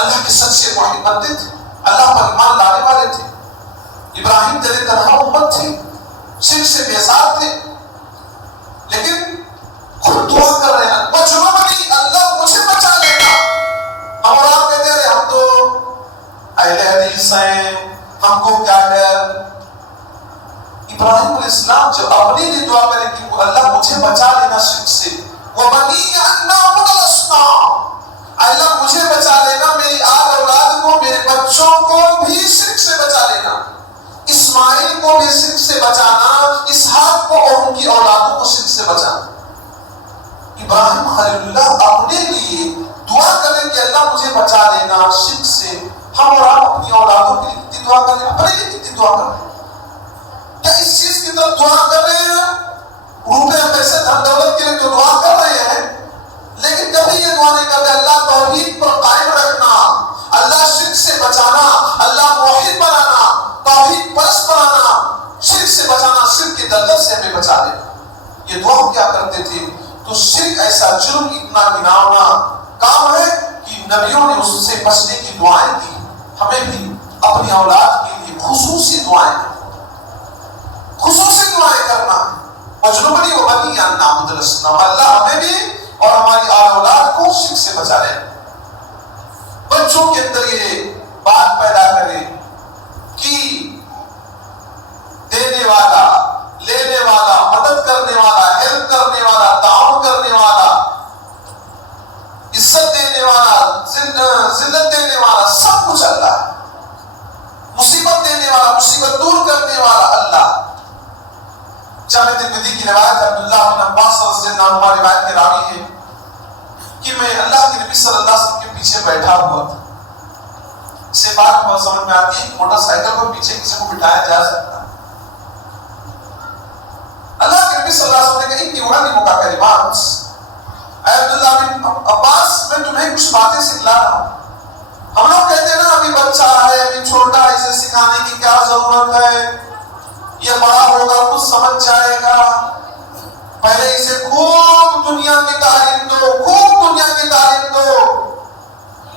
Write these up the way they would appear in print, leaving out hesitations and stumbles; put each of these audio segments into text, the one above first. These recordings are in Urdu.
اللہ کے سچے موحد بندے تھے، اللہ پر ایمان لانے والے تھے۔ ابراہیم دل تنہا امت تھے، شرک سے بیزار تھے، لیکن خود دعا کر رہے ہیں وجنبنی، اللہ مجھے بچا لینا۔ ہم اور آپ کہتے ہیں ہم تو اہل حدیث ہیں، ہم کو کیا ڈر۔ ابراہیم علیہ السلام جب اپنے لیے دعا کریں کہ وہ اللہ مجھے بچا لینا شرک سے، وَبَنِيَّ أَن نَعْبُدَ الْأَصْنَامَ، اللہ مجھے بچا لینا، میری آل اولاد کو، میرے بچوں کو بھی شرک سے بچا لینا، اسماعیل کو بھی شرک سے بچانا، اسحاق کو اور ان کی اولادوں کو شرک سے بچانا۔ ابراہیم خلیل اللہ اپنے لیے دعا کریں کہ اللہ مجھے بچا لینا شرک سے۔ ہم اور آپ اپنی اولادوں کے لیے کتنی دعا کریں، اپنے لیے کتنی دعا کریں؟ کیا اس چیز کی طرف دعا کر رہے ہیں؟ روپے پیسے دھن دولت کے لیے تو دعا کر رہے ہیں، لیکن کبھی یہ دعا نہیں کرتے اللہ توحید پر قائم رکھنا، اللہ شرک سے بچانا، اللہ موحد بنانا، توحید پرست بنانا، شرک سے بچانا، شرک کی دلدل سے ہمیں بچا دے۔ یہ دعا ہم کیا کرتے تھے؟ تو شرک ایسا جرم اتنا گناونا کام ہے کہ نبیوں نے اس سے بچنے کی دعائیں دی۔ ہمیں بھی اپنی اولاد کے لیے خصوصی دعائیں کرنا ہے۔ وَجْنُبْنِي وَبَنِيَّ أَن نَعْبُدَ الْأَصْنَامَ، اللہ ہمیں بھی اور ہماری اولاد کو شرک سے بچا لے۔ بچوں کے اندر یہ بات پیدا کرے کہ دینے والا، لینے والا، مدد کرنے والا، ہیلپ کرنے والا، تعاون کرنے والا، عزت دینے والا، ذلت دینے والا، سب کچھ اللہ ہے۔ مصیبت دینے والا، مصیبت دور کرنے والا اللہ۔ جامع ترمذی کی روایت عبداللہ بن عباس رضی اللہ عنہ روایت کے راوی ہے کہ میں اللہ کے نبی صلی اللہ علیہ وسلم کے پیچھے بیٹھا ہوا تھا۔ اس سے بات بہت سمجھ میں آتی ہے کہ موٹر سائیکل پر پیچھے کسی کو بٹھایا جا سکتا ہے۔ اللہ کے نبی صلی اللہ علیہ وسلم نے کہا انی اعلمک کلمات، اے عبداللہ بن عباس میں تمہیں کچھ باتیں سکھلا رہا ہوں۔ ہم لوگ کہتے ہیں نا ابھی بچہ ہے، ابھی چھوٹا ہے، اسے سکھانے کی کیا ضرورت ہے، یہ بڑا ہوگا کچھ سمجھ جائے گا، پہلے اسے خوب دنیا کی تعلیم دو، خوب دنیا کی تعلیم دو،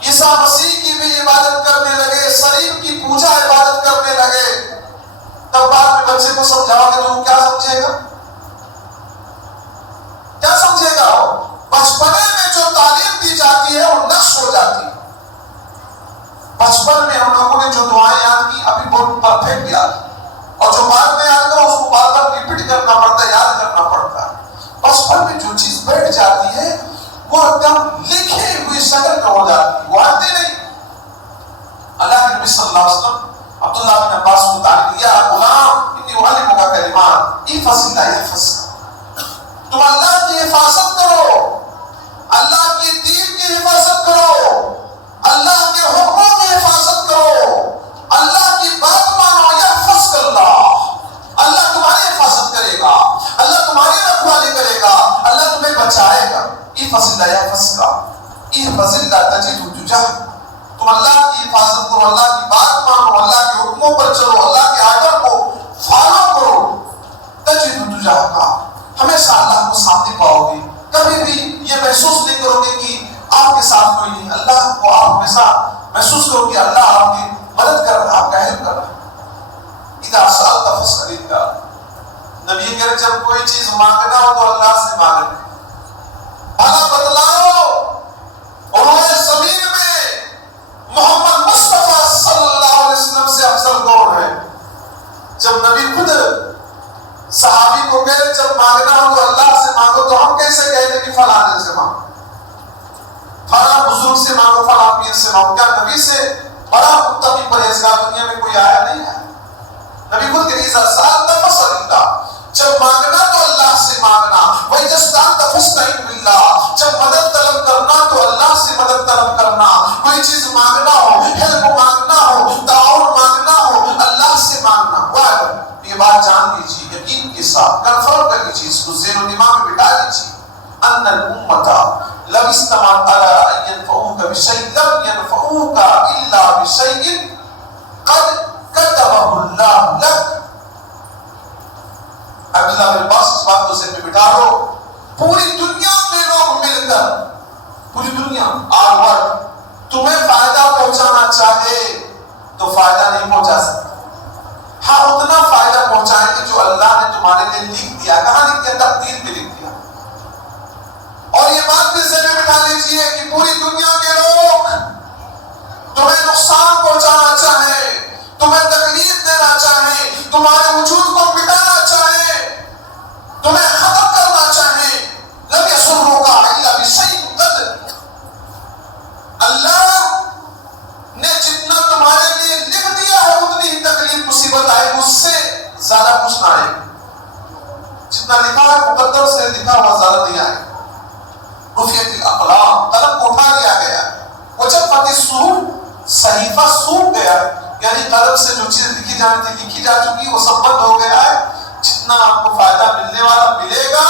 عیسیٰ مسیح کی بھی عبادت کرنے لگے، صلیب کی پوجا عبادت کرنے لگے، تب بعد میں بچے کو سمجھاؤ گے تو وہ کیا سمجھے گا؟ کیا سمجھے گا؟ بچپنے میں جو تعلیم دی جاتی ہے وہ نقش ہو جاتی ہے۔ بچپن میں ہم لوگوں نے جو دعائیں یاد کی ابھی بہت پرفیکٹ یاد، اور جو بعد میں یاد کرو اس کو بار بار ریپیٹ کرنا پڑتا ہے، یاد کرنا پڑتا ہے۔ بچپن میں جو چیز بیٹھ جاتی ہے وہ ایک دم لکھے ہوئی شکل میں ہو جاتی ہے، وہ آتے نہیں۔ اللہ کے نبی صلی اللہ علیہ وسلم عبداللہ بن عباس کو تعلیم دیا، غلام انی اعلمک کلمات احفظ اللہ یحفظک، تم اللہ کی حفاظت کرو، اللہ کی دین کی حفاظت کرو، اللہ کے حکموں کی حفاظت کرو، اللہ کی بات مانو، یحفظک اللہ، اللہ تمہاری حفاظت کرے گا، اللہ تمہاری رکھوالی کرے گا، اللہ تمہیں بچائے گا۔ احفظ اللہ یحفظک، احفظ اللہ تجدہ تجاہک، تم اللہ کی حفاظت کرو، اللہ کی بات مانو، اللہ کے حکموں پر چلو، اللہ کے آرڈر کو فالو کرو، تجدہ تجاہک، ہمیشہ اللہ کو سامنے پاؤ گے۔ کبھی بھی یہ محسوس نہیں کرو گے کہ آپ کے ساتھ کوئی نہیں، اللہ کو آپ ہمیشہ محسوس کرو کہ اللہ آپ کی مدد کر رہا ہے، آپ کا ہیلپ کر رہا ہے۔ اذا سألت فاسأل اللہ، نبی کرے جب کوئی چیز مانگنا ہو تو اللہ سے مانگنا، بھلا بتلاؤ اور زمین میں محمد مصطفیٰ صلی اللہ علیہ وسلم سے افضل کون ہے؟ جب نبی خود صحابی کو کہے جب مانگنا ہو تو اللہ سے مانگو، تو ہم کیسے کہتے کہ فلاں سے مانگو، فلاں بزرگ سے مانگو، فلاں پیر سے مانگو؟ کیا نبی سے بڑا متقی پرہیزگار دنیا میں کوئی آیا نہیں ہے؟ نبی خود کہ اذا سألت فاسأل اللہ، جب مانگنا تو اللہ سے مانگنا، وَإِذَا اسْتَعَنْتَ فَاسْتَعِنْ بِاللَّهِ، جب مدد طلب کرنا تو اللہ سے مدد طلب کرنا، کوئی چیز مانگنا ہو، ہیلپ مانگنا ہو، تعاون مانگنا ہو، اللہ سے مانگنا۔ یہ بات جان لیجیے، یقین کے ساتھ کنفرم کر لیجیے، اس کو ذہن و دماغ میں بٹھا لیجیے، ان الامة لو استمعت على ان ينفعوك بشيء لم ينفعوك الا بشيء قد كتبه الله لك۔ عبداللہ بن عباس اس بات کو ذہن میں بٹھا لو، پوری دنیا میں لوگ مل کر، پوری دنیا آل ورلڈ تمہیں فائدہ فائدہ نہیں پہنچا سکتے. ہاں اتنا فائدہ پہنچائیں گے جو اللہ نے تمہارے لیے لکھ دیا. کہاں لکھ دیا؟ تقدیر میں لکھ دیا. اور یہ بات بھی ذہن میں بٹھا لیجیے کہ پوری دنیا کے لوگ تمہیں نقصان پہنچانا چاہیں، تمہیں تکلیف دینا چاہیں، تمہارے وجود کو مٹانا چاہیں، تمہیں ختم کرنا چاہیں، لم يضروك الا بشيء قد اللہ نے جتنا تمہارے لیے لکھ دیا ہے اتنی ہی تکلیف مصیبت آئے، اس سے زیادہ کچھ نہ آئے. جتنا لکھا ہے مقدر سے لکھا ہوا زیادہ نہیں آئے. رفعت الاقلام، قلم کو اٹھا لیا گیا. وجفت الصحف، صحیفہ سوکھ گیا، یعنی قلم سے جو چیز لکھی جانی تھی لکھی جا چکی، وہ سب بند ہو گیا ہے. جتنا آپ کو فائدہ ملنے والا ملے گا،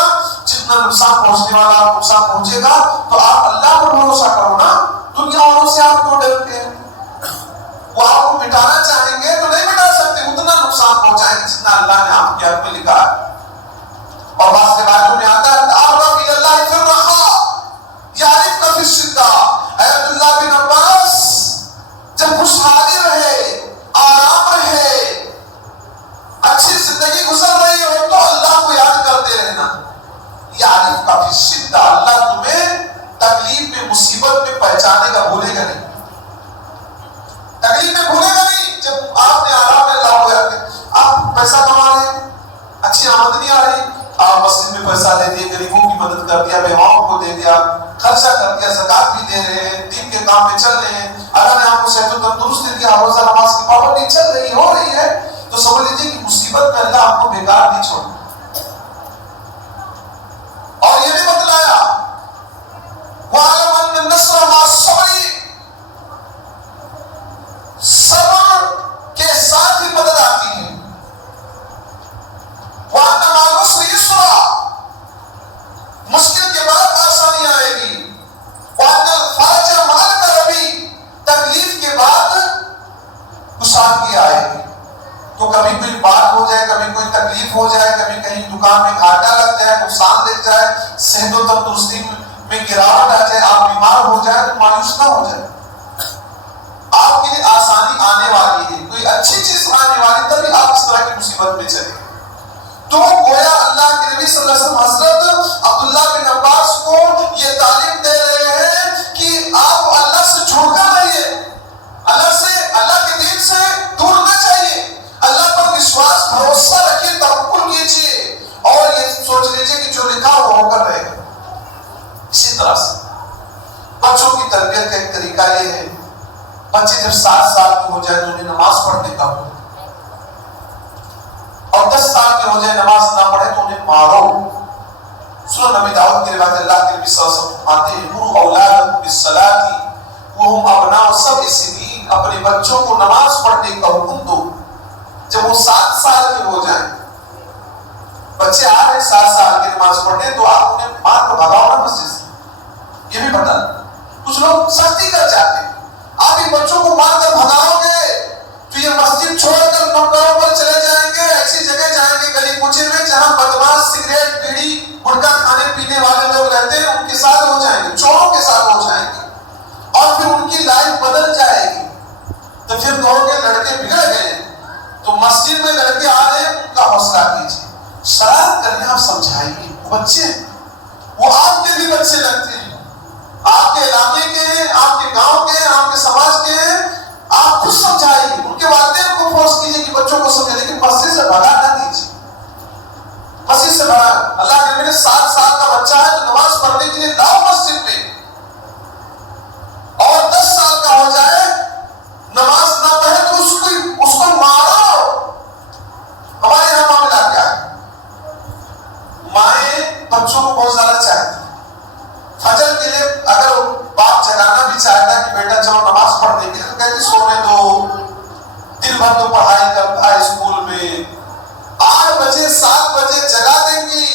جتنا نقصان پہنچنے والا آپ نقصان پہنچے گا. تو آپ اللہ پر بھروسہ کرو نا. دنیا والوں سے آپ کیوں ڈرتے ہیں؟ وہ آپ کو مٹانا چاہیں گے تو نہیں مٹا سکتے، اتنا نقصان پہنچائیں گے جتنا اللہ نے آپ کے حق میں لکھا ہے. اور بعض روایتوں میں آتا ہے تعرف الی اللہ فی الرخاء یعرفک فی الشدہ. اے عبداللہ بن عباس، جب خوشحالی رہے، آرام رہے، اچھی زندگی گزر رہی ہو تو اللہ کو یاد کرتے رہنا. یعرفک فی الشدہ، اللہ تمہیں تکلیف میں مصیبت میں پہچانے گا، بھولے گا نہیں. تکلیف میں بھولے گا نہیں. جب آپ نے آرام میں اللہ کو یاد کیا، آپ پیسہ کما رہے ہیں، اچھی آمدنی آ رہی، آپ مسجد میں پیسہ دے دیے، غریبوں کی مدد کر دیا، بیواؤں کو دے دیا، خرچہ کر دیا، زکات بھی دے رہے ہیں، دین کے کام میں چل رہے ہیں. اللہ نے آپ کو صحت و تندرست دے دیا، روزہ نماز کی پابندی چل رہی ہو رہی ہے، تو سمجھ لیجیے کہ مصیبت میں اللہ آپ کو بیکار نہیں چھوڑ. اور یہ بھی بتلایا وَعَلَمْ أَنَّ النَّصْرَ مَعَ الصَّبْرِ، صبر کے ساتھ ہی مدد آتی ہے. وَأَنَّ مَعَ الْعُسْرِ يُسْرًا، مشکل کے بعد آسانی آئے گی. وَأَنَّ الْفَرْجَ مَعَ الْكَرْبِ، تکلیف کے بعد خوشحالی آئے گی. تو کبھی کوئی بات ہو جائے، کبھی کوئی تکلیف ہو جائے، کبھی کہیں دکان میں گھاٹا لگ جائے، نقصان لگ جائے، صحت و تندرستی میں گراوٹ آ جائے، آپ بیمار ہو جائے تو مایوس نہ ہو جائے. آپ کے لیے آسانی آنے والی ہے، کوئی اچھی چیز آنے والی، تبھی آپ اس طرح کی مصیبت میں چلے. تو گویا اللہ کے نبی صلی اللہ علیہ وسلم حضرت عبداللہ بن عباس کو یہ تعلیم دے رہے ہیں کہ آپ اللہ سے جھوٹ کر رہیے، اللہ کے دین سے دور نہ چاہیے، اللہ پر وشواس بھروسہ رکھیے، توکل کیجیے، اور یہ سوچ لیجیے کہ جو لکھا وہ ہو کر رہے گا. اسی طرح سے بچوں کی تربیت کا ایک طریقہ یہ ہے، بچے جب 7 سال کے ہو جائے تو انہیں نماز پڑھنے کا ہو، اور 10 سال کے ہو جائے نماز نہ پڑھے تو انہیں مارو. سنن نبی داؤد کی روایت، اللہ کے نبی صلی اللہ علیہ وسلم آتے ہیں مروا اولادکم بالصلاۃ وهم ابناء 7 سنین، اپنے بچوں کو نماز پڑھنے کا حکم دو جب وہ 7 سال کے ہو جائیں. بچے آ رہے 7 سال کے نماز پڑھنے تو آپ انہیں مار کر بھگاؤ نا مسجد سے. یہ بھی بتا کچھ لوگ سختی کر جاتے ہیں، آپ ان بچوں کو مار کر بھگاؤ گے تو یہ مسجد چھوڑ کر نوکروں پر چلے جائیں گے، ایسی جگہ جائیں گے گلی کوچے میں جہاں بدماش سگریٹ بیڑی گٹکا کھانے پینے والے لوگ رہتے ہیں، ان کے ساتھ ہو جائیں گے، چوروں کے ساتھ ہو جائیں گے، اور پھر ان کی لائف بدل جائے گی. تو پھر کہو گے لڑکے بگڑ گئے. تو مسجد میں لڑکے آ رہے ہیں، ان کا حوصلہ کیجیے، شرارت کرنے آپ سمجھائیے. وہ بچے وہ آپ کے بھی بچے لگتے ہیں، آپ کے علاقے کے ہیں، آپ کے گاؤں کے ہیں، آپ کے سماج کے ہیں. آپ خود سمجھائیے، ان کے والدین کو فورس کیجیے کہ بچوں کو سمجھے، لیکن مسجد سے بھگا نہ دیجیے. مسجد سے بھگا، اللہ کے نبی نے 7 سال کا بچہ ہے تو نماز پڑھنے کے لیے لاؤ مسجد میں، اور 10 سال کا ہو جائے نماز نہ پڑھے تو اس کو مارو. ہمارے یہاں معاملہ کیا ہے، مائیں بچوں کو بہت زیادہ چاہتی ہیں. فجر کے لیے اگر باپ جگانا بھی چاہتا ہے کہ بیٹا چلو نماز پڑھنے کے لیے، تو کہتے سونے دو، دن بھر تو پڑھائی کرتا ہے اسکول میں. 8 بجے 7 بجے جگا دیں گی،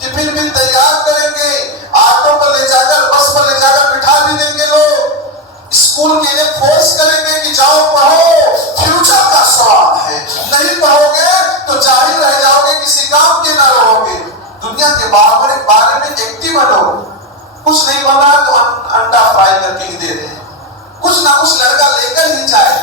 ٹفن بھی تیار کریں گے، آٹو پر لے جا کر بس پر لے جا کر بٹھا بھی دیں گے لوگ، اسکول کے لیے فورس کریں گے کہ جاؤ پڑھو، فیوچر کا سوال ہے، نہیں پڑھو گے تو جاہل رہ جاؤ گے، کسی کام کے نہ رہو گے. دنیا کے بارے میں ایکٹیو رہو. کچھ نہیں بنا تو انڈا فرائی کر کے ہی دے رہے ہیں، کچھ نہ کچھ لڑکا لے کر ہی جائے.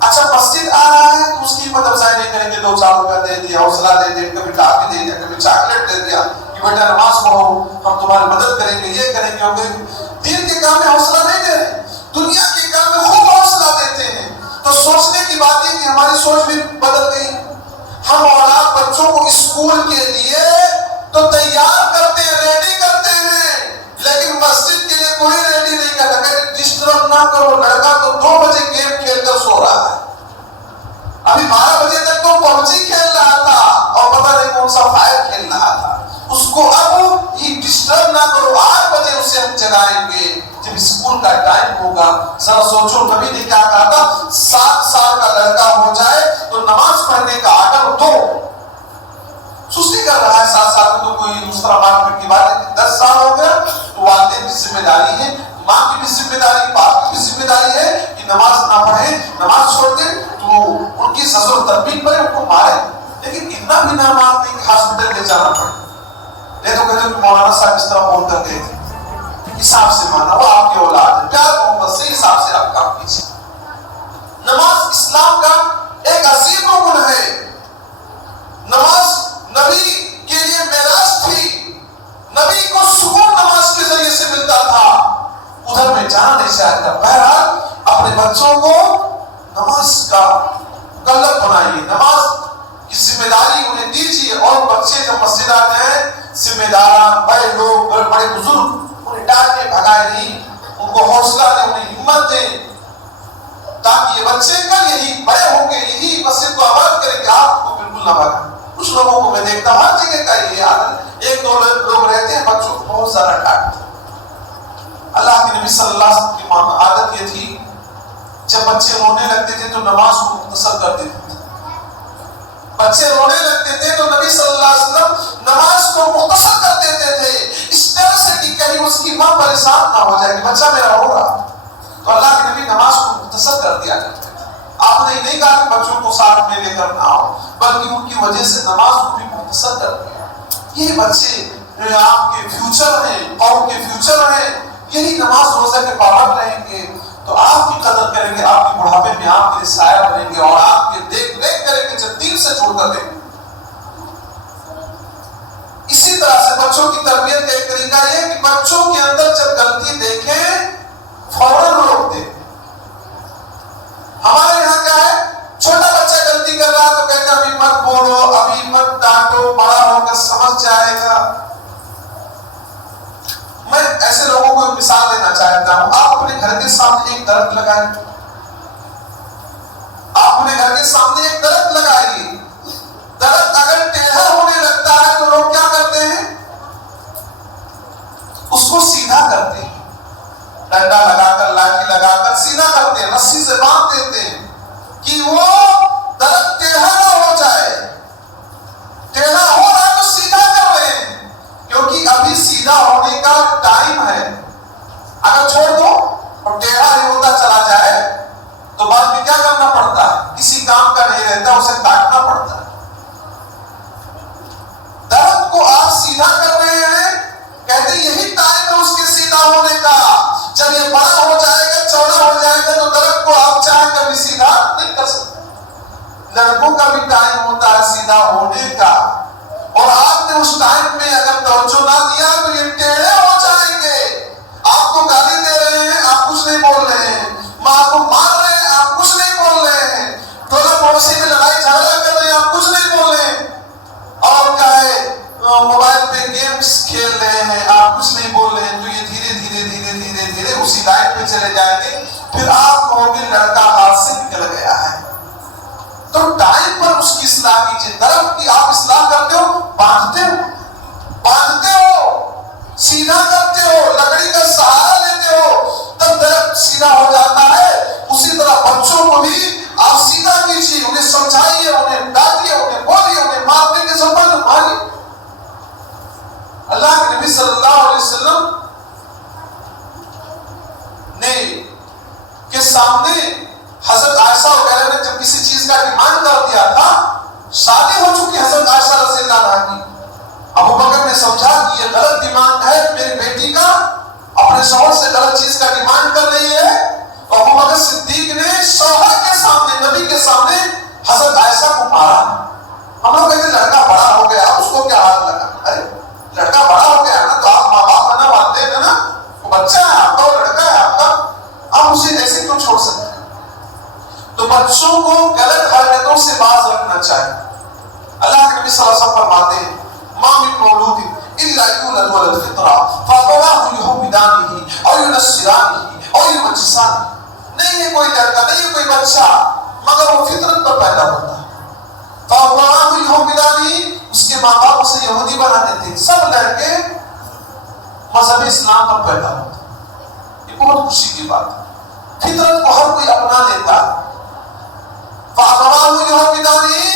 اچھا مسجد آ رہا ہے تو اس کی ہمت افزائی نہیں کریں گے، 2-4 روپے دے دیا، حوصلہ دے دیا، کبھی ٹافی دے دیا، کبھی چاکلیٹ دے دیا کہ بیٹا نماز پڑھو، ہم تمہاری مدد کریں گے، یہ کریں گے۔ دین کے کام میں حوصلہ نہیں دے رہے، دنیا کے کام میں خوب حوصلہ دیتے ہیں۔ تو سوچنے کی بات ہے کہ ہماری سوچ بھی بدل گئی۔ ہم اولاد بچوں کو اسکول کے لیے تو تیار کرتے ہیں، ریڈی کرتے ہیں، لیکن مسجد کے لیے کوئی ریڈی نہیں کرتا کہ ڈسٹرب نہ کرو۔ لڑکا تو 2 بجے گیم کھیل کر سو رہا ہے، ابھی 12 بجے تک تو پبجی کھیل رہا تھا اور پتہ نہیں کون سا فائر کھیل رہا تھا۔ اس کو اب یہ ڈسٹرب نہ کرو، 8 بجے اسے ہم جگائیں گے جب اسکول کا ٹائم ہوگا۔ ذرا سوچو نبی نے کیا کہا تھا، 7 سال کا لڑکا ہو جائے تو نماز پڑھنے کا آرڈر دو۔ سستی کر رہا ہے 7 سال میں تو کوئی دوسرا مار پیٹ کی بات ہے، 10 سال ہو گیا تو والدین کی ذمہ داری ہے، ماں کی بھی ذمہ داری، باپ کی بھی ذمہ داری ہے کہ نماز نہ پڑھے، نماز چھوڑ دے تو ان کی زجر و تربیت کرے، ان کو مارے، لیکن اتنا بھی نہ مار دیں کہ ہاسپٹل لے جانا پڑے۔ نہیں تو کہتے کہ مولانا صاحب اس طرح بول کر گئے تھے، حساب سے مانا، وہ آپ کی اولاد ہے، پیار محبت سے حساب سے آپ کام کیجیے۔ نماز اسلام کا ایک عظیم رکن ہے۔ نماز نبی کے لیے معراج تھی، نبی کو سکون نماز کے ذریعے سے ملتا تھا، ادھر میں جانا نہیں چاہتا۔ بہرحال اپنے بچوں کو نماز کا مکلف بنائیے، نماز کی ذمہ داری انہیں دیجیے، اور بچے جب مسجد آتے ہیں ذمہ داران بڑے لوگ، بڑے بزرگ انہیں ڈانٹ کے بھگائے نہیں، ان کو حوصلہ دیں، انہیں ہمت دیں، تاکہ یہ بچے کل یہی بڑے ہوں گے، یہی مسجد کو آباد کریں گے، آپ کو بالکل نہ بھگائیں۔ کچھ لوگوں کو میں دیکھتا ہوں ہر جگہ کا یہ عادت، 1-2 لوگ رہتے ہیں بچوں کو بہت زیادہ ڈانٹتے ہیں۔ اللہ کے نبی صلی اللہ علیہ وسلم کی عادت یہ تھی، جب بچے رونے لگتے تھے تو نماز کو مختصر کر دیتے تھے۔ بچے رونے لگتے تھے تو نبی صلی اللہ علیہ وسلم نماز کو مختصر کر دیتے تھے، اس طرح سے کہ کہیں اس کی ماں پریشان نہ ہو جائے کہ بچہ میرا رو رہا، تو اللہ کے نبی نماز کو مختصر کر دیا کرتے تھے۔ آپ نے نہیں کہا کہ بچوں کو ساتھ میں لے کر نہ آؤ، بلکہ ان کی وجہ سے نماز کو بھی مختصر کر دیا۔ یہ بچے آپ کے فیوچر ہیں، قوم کے فیوچر ہیں، یہی نماز روزہ کے پابند رہیں گے تو آپ کی قدر کریں گے، آپ کے بڑھاپے میں آپ کے لیے سایہ بنیں گے، اور آپ کے دیکھ ریکھ کریں گے جب دین سے چھوڑ کر دیں گے۔ اسی طرح سے بچوں کی تربیت کا ایک طریقہ یہ کہ بچوں کے اندر جب غلطی دیکھیں فوراً روک دیں۔ ہمارے یہاں کیا ہے، چھوٹا بچہ غلطی کر رہا تو کہتے ہیں ابھی مت بولو، ابھی مت ڈانٹو، بڑا ہو کر سمجھ جائے گا۔ میں ایسے لوگوں کو ایک مثال دینا چاہتا ہوں۔ آپ اپنے گھر کے سامنے ایک درخت لگائیں، آپ اپنے گھر کے سامنے ایک درخت لگائیے، درخت اگر ٹیڑھا ہونے لگتا ہے تو لوگ کیا کرتے ہیں، اس کو سیدھا کرتے ہیں، ڈنڈا لگا کر، لاٹھی لگا کر سیدھا کرتے ہیں، رسی سے باندھ دیتے ہیں کہ وہ درخت ٹیڑھا نہ ہو جائے۔ ٹیڑھا ہو رہا ہے تو سیدھا کر رہے ہیں، کیونکہ ابھی سیدھا ہونے کا ٹائم ہے۔ اگر چھوڑ دو اور ٹیڑھا ہی ہوتا چلا جائے تو بعد میں کیا کرنا پڑتا ہے، کسی کام کا نہیں رہتا، اسے کاٹنا پڑتا ہے۔ درخت کو آپ سیدھا کر رہے ہیں، کہتے یہی ٹائم ہے اس کے سیدھا ہونے کا، جب یہ بڑا ہو جائے گا، چوڑا ہو جائے گا تو درخت کو آپ چاہیں کبھی سیدھا نہیں کر سکتے۔ لڑکوں کا بھی ٹائم ہوتا ہے سیدھا ہونے کا، اور آپ نے اس ٹائم میں اگر توجہ نہ دیا تو یہ ٹیڑھے ہو جائیں گے۔ آپ کو گالی دے رہے ہیں، آپ کچھ نہیں بول رہے ہیں، ماں کو مار رہے ہیں، آپ کچھ نہیں بول رہے ہیں، ٹولہ پڑوسی میں لڑائی جھگڑا کر رہے ہیں، آپ کچھ نہیں بول رہے ہیں، اور کیا ہے موبائل پہ گیمز کھیل رہے ہیں، آپ کچھ نہیں بول رہے ہیں، تو یہ دھیرے دھیرے دھیرے دھیرے دھیرے اسی لائن پہ چلے جائیں گے، پھر آپ کہو گے لڑکا ہاتھ سے نکل گیا ہے۔ تو ٹائم پر اس کی اصلاح کیجیے۔ درخت کی آپ اصلاح کرتے ہو، باندھتے ہو، سیدھا کرتے ہو، لکڑی کا سہارا لیتے ہو، تب درخت سیدھا ہو جاتا ہے۔ اسی طرح بچوں کو بھی آپ سیدھا کیجیے، انہیں سمجھائیے، انہیں ڈانٹیے، انہیں بولیے، انہیں مارنے کے سبب ماریے۔ اللہ کے نبی صلی اللہ علیہ وسلم نے کے سامنے حضرت عائشہ وغیرہ نے جب کسی چیز کا ڈیمانڈ کر دیا تھا، شادی ہو چکی حضرت عائشہ رضی اللہ عنہا کی، ابو بکر نے سمجھا کہ یہ غلط ڈیمانڈ ہے، میری بیٹی کا اپنے شوہر سے غلط چیز کا ڈیمانڈ کر رہی ہے، تو ابو بکر صدیق نے شوہر کے سامنے، نبی کے سامنے حضرت عائشہ کو مارا. ہم لوگ کہتے ہیں لڑکا بڑا ہو گیا اس کو کیا ہاتھ لگا. ارے لڑکا بڑا ہو گیا نا تو آپ ماں باپ بنا مانتے ہیں نا، وہ بچہ ہے آپ کا، وہ لڑکا ہے آپ کا، آپ اسے ایسے کیوں چھوڑ سکتے ہیں. تو بچوں کو غلط حرکتوں سے باز رکھنا چاہیے. اللہ کے نبی صلی اللہ علیہ وسلم فرماتے ہیں ما من مولود الا یولد علی الفطرہ فابواه یحودانہ او ینصرانہ او یمجسانہ. نہیں ہے کوئی لڑکا، نہیں ہے کوئی بچہ مگر وہ فطرت پر پیدا ہوتا ہے. فابواه یحودانہ، اس کے ماں باپ اسے یہودی بنا دیتے ہیں. سب لڑکے مذہب اسلام پر پیدا ہوتے ہیں. یہ بہت خوشی کی بات ہے. فطرت کو ہر کوئی اپنا لیتا ہے. فابواه یحودانہ،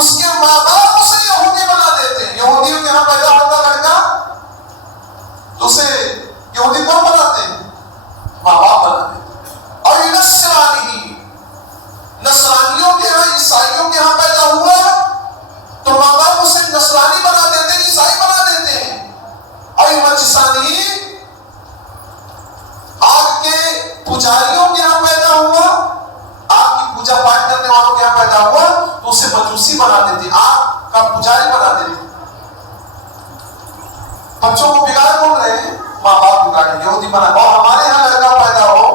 اس کے ماں باپ اسے یہودی بنا دیتے ہیں. یہودیوں کے یہاں پیدا ہوتا لڑکا تو اسے یہودی کون بناتے ہیں؟ ماں باپ بنا دیتے ہیں. اور ینصرانہ، نصرانیوں کے یہاں، عیسائیوں کے یہاں پیدا ہوا تو ماں باپ اسے نصرانی بنا دیتے ہیں، عیسائی بنا دیتے ہیں. اور یمجسانہ، آگ کے پجاریوں کے یہاں پیدا ہوا، آگ کی پوجا پاٹ کرنے والوں کے یہاں پیدا ہوا تو اسے مجوسی بنا دیتی، آگ کا پجاری بنا دیتی. بچوں کو بگاڑ کون رہے ہیں؟ ماں باپ بگاڑے، یہودی بنا. اور ہمارے یہاں لڑکا پیدا ہو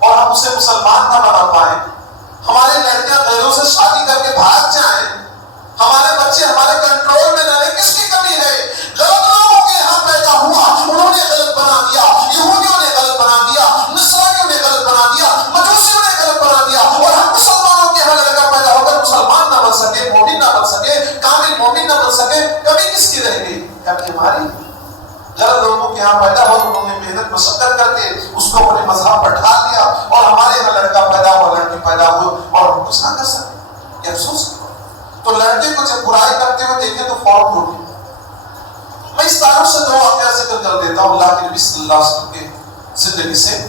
اور ہم اسے مسلمان نہ بنا پائیں، ہمارے لڑکیاں غیروں سے شادی کر کے بھاگ جائیں، ہمارے بچے ہمارے کنٹرول میں نہ رہے، کس کی کمی ہے؟ غلط لوگوں کے یہاں پیدا ہوا، انہوں نے غلط بنا دیا، یہودیوں نے غلط بنا دیا، نصرانیوں نے غلط بنا دیا، مجوسیوں نے غلط بنا دیا، اور ہم مسلمانوں کے یہاں لڑکا پیدا ہو کر مسلمان نہ بن سکے، مومن نہ بن سکے، کامل مومن نہ بن سکے. کمی کس کی رہ گئی؟ کمی ہماری. غلط لوگوں کے یہاں پیدا ہو، انہوں نے محنت مشقت کر کے اس کو اپنے مذہب پر ڈھال دیا، اور ہمارے یہاں لڑکا پیدا ہوا، لڑکی پیدا ہوئی اور ہم کچھ نہ کر سکے. یہ افسوس کی بات. تو لڑکے کو جب برائی کرتے ہوئے دیکھیں تو فوراً روکیں. میں اس تعلق سے دو واقعہ ذکر کر دیتا ہوں اللہ کے نبی صلی اللہ علیہ وسلم کے زندگی سے.